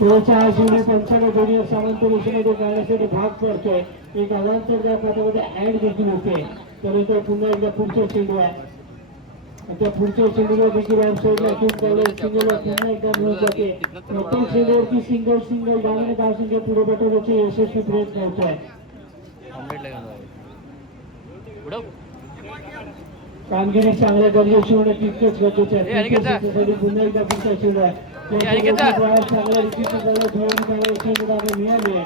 थोड्याशा हा शेवटी पंचांना दोन्ही सामंत रेषेमध्ये काढण्यासाठी भाग पडतोय. एक अवांतर त्या खात्यामध्ये ऍड देखील होते. तर पुन्हा एकदा पुढचा चेंडू आहे. त्या पुढच्या चेंडूला देखील ऑफ साईडला घेऊन त्यावेळेस सिंगलला पुन्हा एकदा मिळून जाते. प्रत्येक चेंडूवरती सिंगल सिंगल डावीने धावसंख्या पुढे पाठवण्याचे यशस्वी प्रयत्न होत आहे. कामगिरी चांगल्या दर्जाची होणं तितकंच गरजेचं आहे. पुन्हा एकदा पुढचा चेंडू आहे. चांगल्या रीतीने धोरण मिळाले.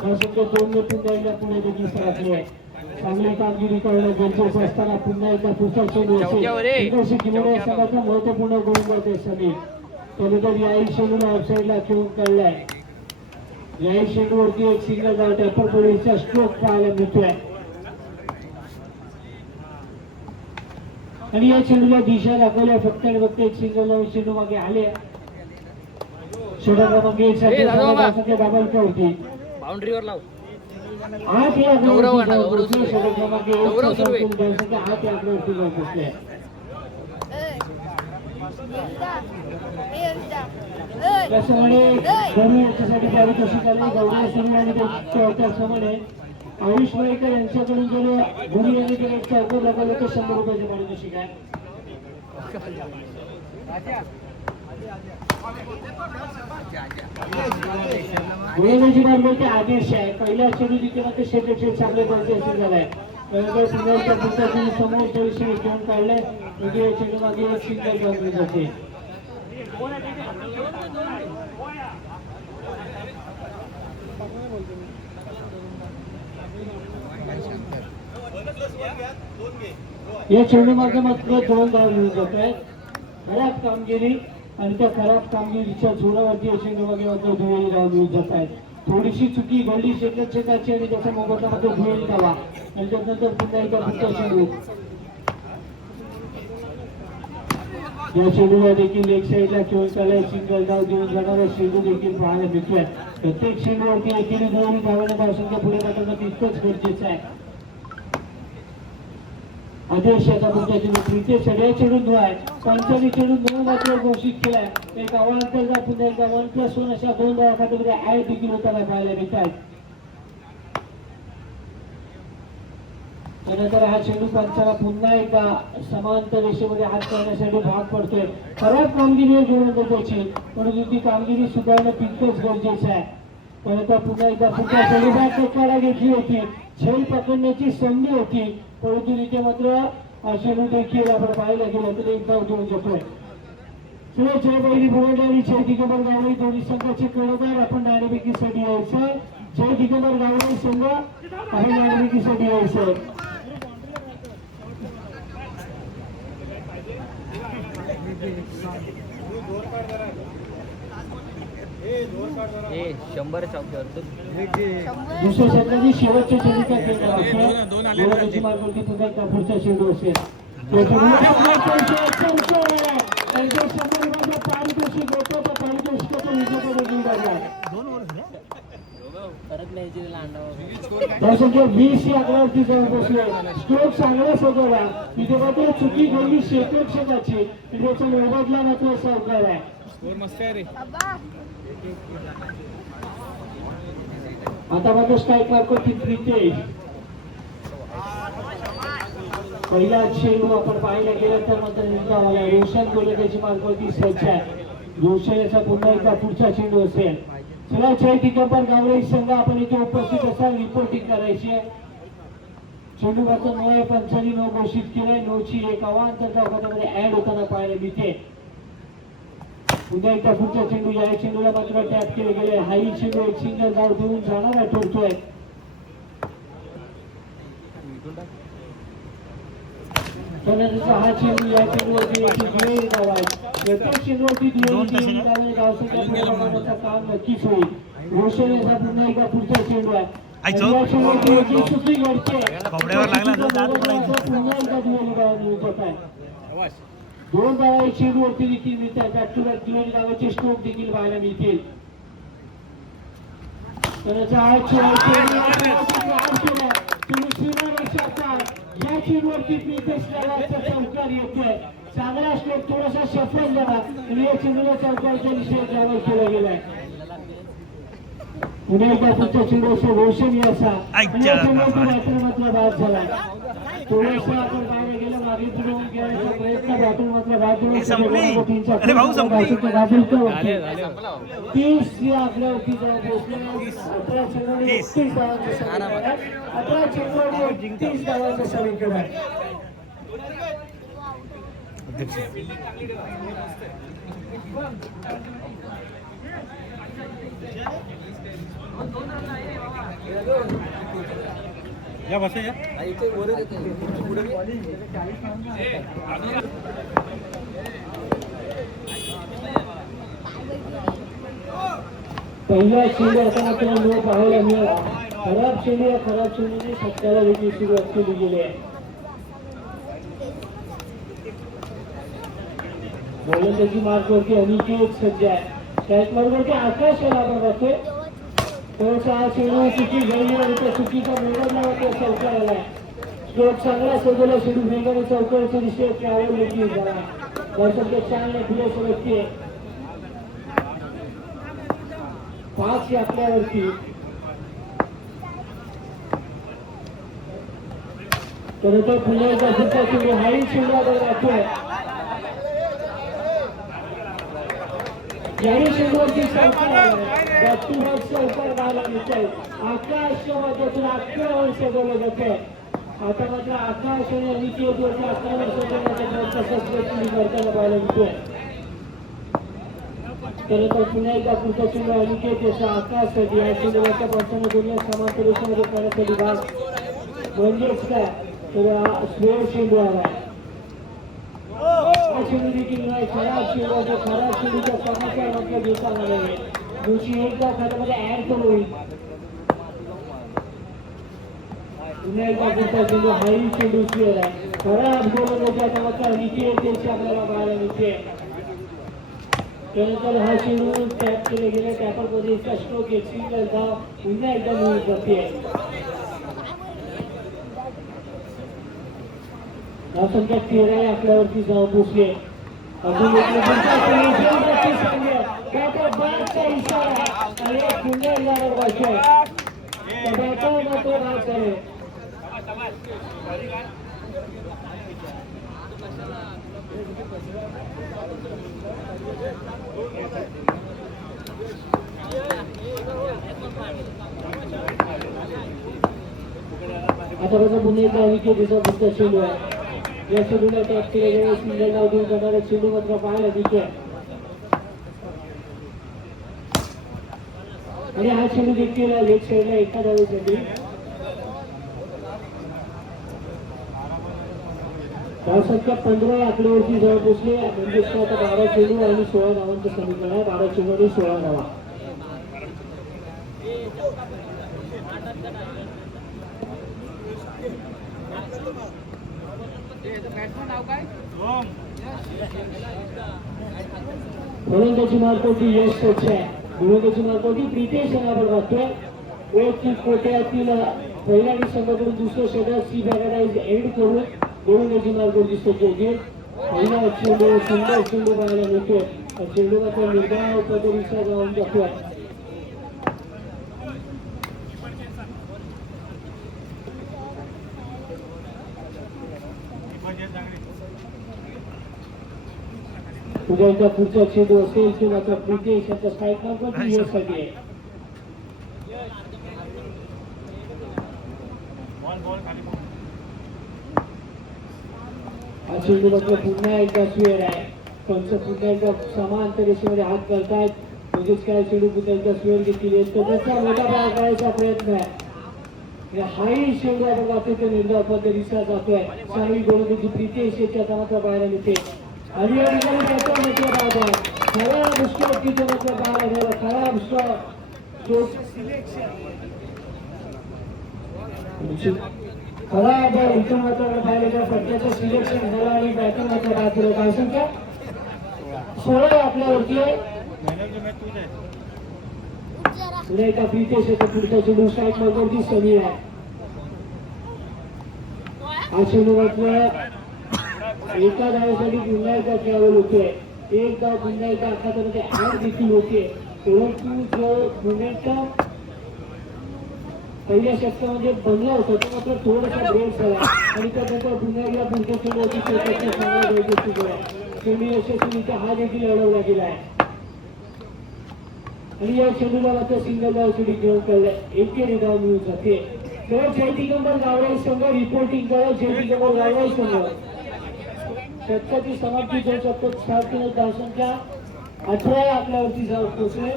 धावसंख्या 2 पुन्हा एकदा पुढे देखील सरकली आहे. चांगली कामगिरी करणं गरजेचं असताना पुन्हा एकदा पुढचा चेंडू असेल संघाचा महत्वपूर्ण गोलंदाज आहे समीर. त्यानंतर याही चेंडूला ऑफसाईडला खेळून काढलाय. याही चेंडूवरती एक सिंगल धाव टॅपर बॉडीचा स्ट्रोक पाहायला मिळतोय. आणि या चेंडूला दिशा दाखवल्या. फक्त आणि फक्त एक सिंगल धाव चेंडू मागे आले. षटक क्रमांक 1 साठी दाबल का होती बाउंड्रीवर लाव. आज या षटक क्रमांक 1 आज या आकड्यावरती जाऊ पोहोचले. त्याचप्रमाणे गौरी याच्यासाठी पारितोषिक आले. गौरी सुरू आणि त्याचप्रमाणे आयुष वाईकर यांच्याकडून जर गुरु यांनी जर एक चौकट लागवलं तर 100 रुपयाचे पारितोषिक आहे. गोलंदाजी मारण्याचे आदेश आहे. पहिल्या चेंडू जिथे मात्र शेवटचे चांगले बोलते असे झालाय. समोर चोवीसशे घेऊन काढलाय. म्हणजे चेंडू मागे एक सिंगल बांधली जाते. या चेंडू मागे मात्र 2 धाव मिळून जात आहेत. खराब कामगिरी आणि त्या खराब कामगिरीच्या जोरावरती या चेंडू मागे मात्र 2 धाव मिळून जात आहेत. थोडीशी चुकी घडली क्षेत्रक्षकाची आणि त्याच्या मोबदल्यामध्ये धुळी धावा आणि त्यानंतर पुन्हा एकदा पुढचा चेंडू. या चेंडूला देखील लेग साईडला खेळून चालय. सिंगल धाव देऊन जाणारा चेंडू देखील पाहायला मिळतोय. प्रत्येक चेंडूवरती एकीने 2 धावांना धावसंख्या पुढे पाठवणं तितकंच गरजेचं आहे. आदेश याचा पुढच्या चेंडू तृतीय सगळ्या चेंडू आहे. पंचांनी चेंडू 9 मात्र घोषित केलाय. एक अवांतरचा पुन्हा एकदा 1+1 अशा 2 धावा खात्यामध्ये ऍड देखील होताना पाहायला मिळत आहेत. त्यानंतर हा चेंडू पंचाला पुन्हा एकदा समांतर रेषेमध्ये हात करण्यासाठी भाग पडतोय. खराब कामगिरी जोडून त्याची परंतु ती कामगिरी सुधारणं तितकंच गरजेचं आहे. परंतु पुन्हा एकदा पुढच्या चेंडूला काढा घेतली होती. झेल पकडण्याची संधी होती परंतु तिथे मात्र चेंडू देखील आपण पाहायला गेलं तर एक धाव देऊन जातोय. जय बैली बोलणारी जय दिगंबर गावळी दोन्ही संघाचे कर्णधार आपण डायनामिकीसाठी यायचं. जय दिगंबर गावळी संघ आहे डायनामिकीसाठी यायचं. दुसऱ्या षटकाची शेवटच्या चेंडूचा खेळ गोलंदाजी मार्गावरती पुन्हा एकदा पुढचा चेंडू असेल. पारितोषिक होतं तर पारितोषिकाचा विजेता निवडला. धावसंख्या 20 या आकड्यावरती जाऊन बसले. स्ट्रोक चांगला सोडवला. तिथे मात्र चुकी घडली क्षेत्रक्षकाची. त्याचा मोबदला मात्र सावकार आहे. आता मात्र स्ट्राईक मार्कवरती प्रीतेश. पहिला चेंडू आपण पाहायला गेलं तर मात्र निघाला. रोशन गोलंदाजी मार्गावरती सज्ज आहे. रोशन याचा पुन्हा एकदा पुढचा चेंडू असेल. चला जय दिगंबर गावळे संघ आपण इथे उपस्थित असाल. रिपोर्टिंग करायची आहे. चेंडू मात्र 9 पंचांनी 9 घोषित केले. 9ची एक अवांतर धावखात्यामध्ये ऍड होताना पाहायला मिळते. पुन्हा एकदा पुढचा चेंडू. या चेंडूला मात्र टॅप केले गेले. हाही चेंडू एक सिंगल धाव देऊन जाणारा ठरतोय. हा चेंडू या चेंडूवरती दुहेरी धाव आहे. प्रत्येक चेंडूवरती दुहेरी धावांचा काम नक्कीच होईल. रोशन याचा पुन्हा एकदा पुढचा चेंडू आहे. या चेंडूवरती चुकी घडते. पुन्हा एकदा दुहेरी धाव मिळून जात आहे. 2 धावा एक चेंडूवरती देखील मिळतात. बॅक टू बॅक दुहेरी धावाचे स्ट्रोक देखील पाहायला मिळतील. या चेंडूवरती चौकार येतोय. चांगला स्ट्रोक थोडासा सफल झाला आणि या चेंडूला चौकारच्या दिशेने ड्रायव्हर केला गेलाय. पुन्हा एकदा पुढच्या चेंडूचा रोशन असा आईच्या मात्र बाद झाला. थोडंसं आपण बाहेर गेलं मागे पुढे होऊन खेळायचा प्रयत्न बॅटल मात्र बाद ही संपली. अरे भाऊ, संपली. 30 या आपल्यावरती जाऊन पोहोचले. 18 चेंडू 31 धावांचं समीकरण आहे. 18 चेंडू 31 धावांचं समीकरण आहे. या बस या पहिला चेंडू आता मात्र न पाहायला मिळाला. खराब चेंडू या खराब चेंडूने सत्याला वेगळी सुरुवात केली गेली आहे. गोलंदाजी मार्गवरती अनिकेत सज्ज आहे. त्याचबरोबर आकाशाला आपण बघतोय थोडासा हा चेंडू चुकी घडली त्या चुकीचा मोबदल्यावरती चौकार आलाय. स्ट्रोक चांगला सजवला चेंडू वेगाने चौकाराच्या दिशेने त्यावर वेगळी झाला. दर्शक चांगल्या पुढे सरकते 5 आपल्यावरती. तर तो पुन्हा एकदा पुढचा चेंडू हाही चेंडू आपण राखतोय. याही चेंडूवरती चौकार चौकार घाला मिळतोय. आकाश माध्यमातून 11 वर्ष सजवलं जातंय. आता मात्र आकाश आणि अनिकेतवरती 11 वर्ष सजवण्याचा प्रयत्न करताना पाहायला मिळतोय. त्यानंतर पुन्हा एकदा पुढचा चेंडू अनिकेत याचा आकाशसाठी या चेंडूवरच्या पंचांना दोन्ही समांतर रेषेमध्ये करण्यासाठी भाग म्हणजेच काय तर स्लोअर चेंडू आलाय. हा चेंडू देखील नाही. खराब चेंडू खराब चेंडूचा समाचार म्हटलं घेता आला नाही. दुसरी एकदा खात्यामध्ये ऍड पण होईल. पुन्हा एकदा पुढचा चेंडू हाही चेंडू क्लिअर आहे. खराब गोलंदाजी मात्र अनिकेत यांची आपल्याला पाहायला मिळते. त्यानंतर हा चेंडू टॅप केले गेले. टॅपरमध्ये इतका स्ट्रोक एक सिंगल धाव पुन्हा एकदा मिळत जाते. संख्या 13 आपल्यावरती जाऊन पोचले. अजून इशारा आणि पुन्हा येणार वाचय तो भाग आहे. आता बघा पुन्हा एकदा विकेटीचा पुढचा चेंडू आहे. या चेंडूला टॅप केले गेले सिंगल डाव देऊन जाणारा चेंडू मात्र पाहायला दिसतोय. आणि हा चेंडू देखील लेग साईडला एका धावेसाठी. धाव संख्या 15 आकड्यावरती जवळ पोचले. म्हणजे आता 12 चेंडू आणि 16 धावांचं समीकरण आहे. 12 चेंडू आणि 16 धावा. गोलंदाजी मार्गावरती यश स्वच्छ आहे. गोलंदाजी मार्गावरती प्रितेश यांना आपण बघतोय. वैयक्तिक कोट्यातील पहिल्या आणि संघाकडून दुसऱ्या षटक सी पॅराडाईज एंड करून गोलंदाजी मार्गावरती सज्ज होते. पहिला चेंडू सुंदर चेंडू पाहायला मिळतोय. चेंडू मात्र निर्धाव पद्धतीचा जाऊन जातोय. उद्या एकदा पुढचा चेंडू असेल किंवा मात्र प्रितेश यांच्या स्ट्राईक मार्गावरती यशसाठी आहे. हा चेंडू मात्र पुन्हा एकदा स्वेअर आहे. पंच पुन्हा एकदा समांतर रेषेमध्ये हात करतायत. म्हणजेच काय चेंडू पुन्हा एकदा स्वेअर घेतली त्याचा मोठा भाग करायचा प्रयत्न आहे. हाही चेंडू आपण जातोय तो निर्धाव पद्धतीचा जातोय. चांगली गोलंदाजी प्रितेश याच्या मात्र पाहायला मिळते. आणि या ठिकाणी त्याचा म्हटलं भाग आहे. खराब स्ट्रोक म्हटलं पाहायला गेलं. खराब स्ट्रोक खराब इथं मात्र पाहायला गेलं. प्रत्येकाचं सिलेक्शन झालं आणि बॅटिंग मात्र बाद झालं. काय संख्या 16 आपल्यावरती आहे. पुन्हा एका प्रितेश याचा पुढचा चेंडू स्ट्राईक मार्गावरती समीर आहे. हा चेंडू मात्र एका धावेसाठी पुन्हा एकदा ट्रॅव्हल होतोय. एक धाव पुन्हा एकदा खात्यामध्ये ऍड देखील होते. परंतु जो मोमेंटम पहिल्या षटकामध्ये बनला होता तो मात्र थोडासा ब्रेक झाला आणि त्यानंतर पुन्हा एकदा पुढच्या चेंडूवरती चेंडू चांगला गरजेची गोल आहे. चेंडू यशस्वीरित्या हा देखील लढवला गेला आहे आणि या चेंडूला मात्र सिंगल धावसाठी घेऊन काढलाय. एकेरी धाव मिळून जाते. तर जय दिगंबर गावडे संघ रिपोर्टिंग करा. जय दिगंबर गावडे संघ षटकाची समाप्ती जाऊ शकतो. 7 धावसंख्या 18 आपल्यावरती जाऊ पोहोचले.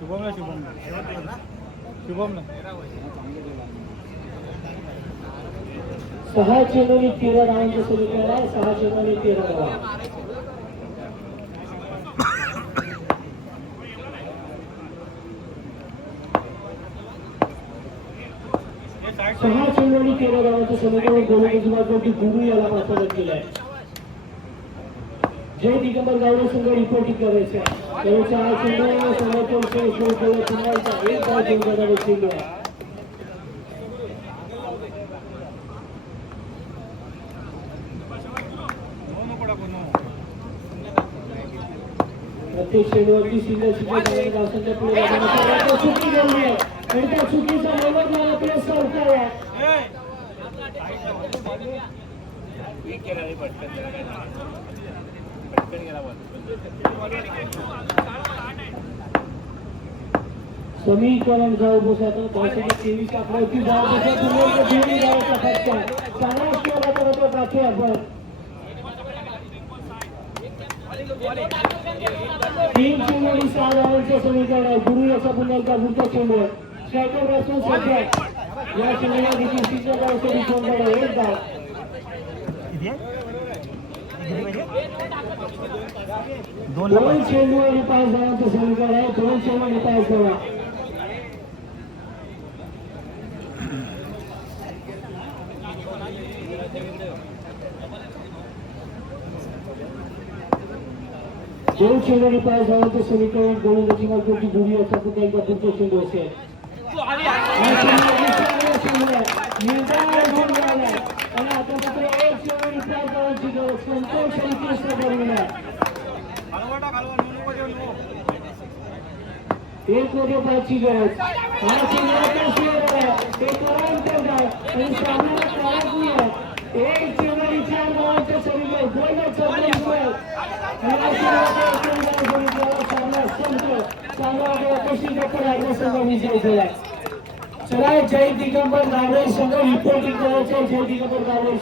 शुभमला शुभमला 6 चेंडूंनी 13 धावांचं समीकरण आहे. 6 चेंडूंनी 13 धावा. सहा चेंडूंनी 13 धावांचं समीकरण गोलंदाजी गुरु याला प्रसारित केलं आहे. जय दिगंबर गावडे संघ रिपोर्टिंग करायचं आहे. त्यावेळेचा हा चेंडू समोरच्या विषयी पुन्हा एक धाव घेऊन जाणारा चेंडू आहे. प्रत्येक चेंडूवरती सिंगल धावसंख्या पुढे चुकी झाली आहे आणि त्या चुकीचा मोबदला आपल्या सरकार आहे. समीकरण जाऊ बसतो. 23 आपल्यावरती जाऊ बसतो. चांगला केला तर बाकी आपण 3 चेंडू 6 धावांचं समीकरण आहे. गुरु याचा पुन्हा एकदा पुढचा चेंडू आहे. स्ट्रायकर बॅट्समन सध्या या चेंडूला देखील सिंगल धावसाठी घेऊन जाणार एक धाव. 2 चेंडू आणि 5 धावांचं समीकरण आहे. 2 चेंडू आणि 5 धावा. दोन चेंडू आणि 5 धावांचं समीकरण गोलंदाजी मार्गावरती गुरु याचा पुन्हा एकदा पुढचा चेंडू असेल. आणि आता मात्र 1 चेंडू आणि 5 धावांची गरज संतोष आणि कृष्ण बरोबर एक मध्ये 5ची गरज. हा चेंडू आणि सामन्याला काळाची आहे. 1 चेंडू आणि 4 धावांचं समीकरण गोलंदाज चला जय दिगंबर गावडे संघ रिपोर्टिंग करायचं. जय दिगंबर गावडे